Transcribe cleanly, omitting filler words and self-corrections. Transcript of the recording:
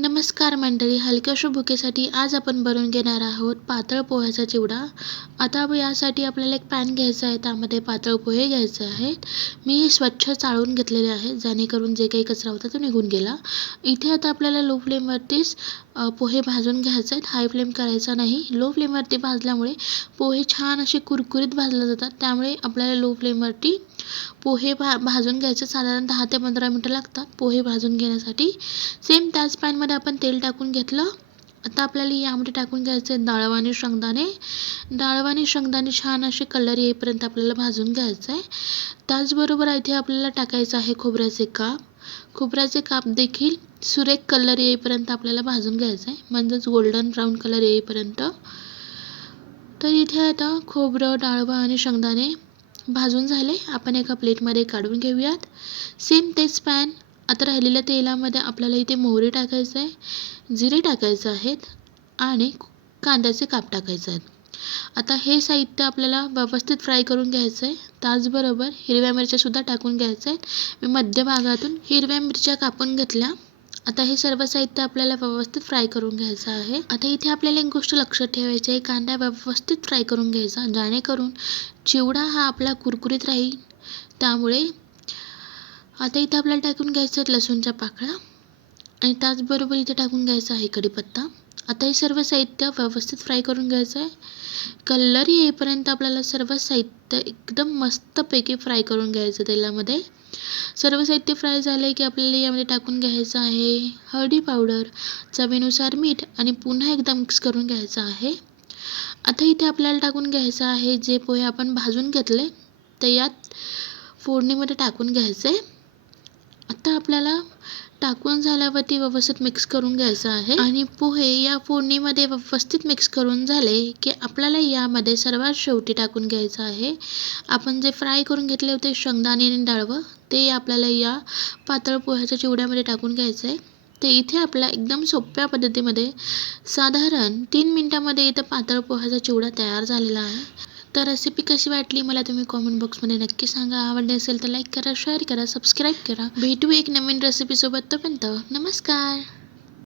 नमस्कार मंडळी, हलक्याशा भुकेसाठी आज आपण बनवून घेणार आहोत पातळ पोह्याचा चिवडा. आता यासाठी आपल्याला एक पॅन घ्यायचा आहे, त्यामध्ये पातळ पोहे घ्यायचे आहेत. मी स्वच्छ चाळून घेतलेले आहेत, जेणेकरून जे काही कचरा होता तो निघून गेला. इथे आता आपल्याला लो फ्लेमवरतीच पोहे भाजून घ्यायचे आहेत, हाय फ्लेम करायचा नाही. लो फ्लेमवरती भाजल्यामुळे पोहे छान असे कुरकुरीत भाजले जातात, त्यामुळे आपल्याला लो फ्लेमवरती पोहे भाजून घ्यायचे. साधारण 10 ते 15 मिनटं लागतात पोहे भाजून घेण्यासाठी. सेम त्याच पॅनमध्ये आपण तेल टाकून घेतलं. आता आपल्याला यामध्ये टाकून घ्यायचे डाळ आणि शेंगदाणे. डाळ आणि शेंगदाणे छान असे कलर येईपर्यंत आपल्याला भाजून घ्यायचं आहे. त्याचबरोबर इथे आपल्याला टाकायचं आहे खोबऱ्याचे काप. खोबऱ्याचे काप देखील सुरेख कलर येईपर्यंत आपल्याला भाजून घ्यायचं आहे, म्हणजेच गोल्डन ब्राऊन कलर येईपर्यंत. तर इथे आता खोबरं, डाळवा आणि शेंगदाणे भाजून झाले. आपण एका प्लेटमध्ये काढून घेऊयात. सेम तेच पॅन. आता राहिलेल्या तेलामध्ये आपल्याला इथे मोहरी टाकायचं आहे, जिरे टाकायचे आहेत आणि कांद्याचे काप टाकायचे आहेत. आता हे साहित्य आपल्याला व्यवस्थित फ्राय करून घ्यायचं आहे. त्याचबरोबर हिरव्या मिरच्यासुद्धा टाकून घ्यायचं आहेत. मी मध्यभागातून हिरव्या मिरच्या कापून घेतल्या. आता हे सर्व साहित्य आपल्याला व्यवस्थित फ्राय करून घ्यायचं आहे. आता इथे आपल्याला एक गोष्ट लक्षात ठेवायची आहे, कांदा व्यवस्थित फ्राय करून घ्यायचा, जेणेकरून चिवडा हा आपला कुरकुरीत राहील. त्यामुळे आता इथे आपल्याला टाकून घ्यायचं आहे लसूणच्या पाकळ्या आणि त्याचबरोबर इथे टाकून घ्यायचा आहे कढीपत्ता. आता हे सर्व साहित्य व्यवस्थित फ्राय करून घ्यायचं आहे. कलर येईपर्यंत आपल्याला सर्व साहित्य एकदम मस्तपैकी फ्राय करून घ्यायचं तेलामध्ये. सर्व साहित्य फ्राय झाले की आपल्याला यामध्ये टाकून घ्यायचं आहे हळदी पावडर, चवीनुसार मीठ आणि पुन्हा एकदा मिक्स करून घ्यायचं आहे. आता इथे आपल्याला टाकून घ्यायचं आहे जे पोहे आपण भाजून घेतले ते यात फोडणीमध्ये टाकून घ्यायचे. आता आपल्याला टाकून झाल्यावरती व्यवस्थित मिक्स करून घ्यायचं आहे आणि पोहे या फोडणीमध्ये व्यवस्थित मिक्स करून झाले की आपल्याला यामध्ये सर्वात शेवटी टाकून घ्यायचं आहे आपण जे फ्राय करून घेतले होते शेंगदाणे आणि डाळवं, ते आपल्याला या पातळ पोह्याच्या चिवड्यामध्ये टाकून घ्यायचं आहे. ते इथे आपला एकदम सोप्या पद्धतीमध्ये साधारण 3 मिनिटामध्ये इथं पातळ पोह्याचा चिवडा तयार झालेला आहे. तर रेसिपी कशी वाटली मला तुम्ही कॉमेंट बॉक्समध्ये नक्की सांगा. आवडली असेल तर लाईक करा, शेअर करा, सबस्क्राईब करा. भेटू एक नवीन रेसिपीसोबत. तोपर्यंत नमस्कार.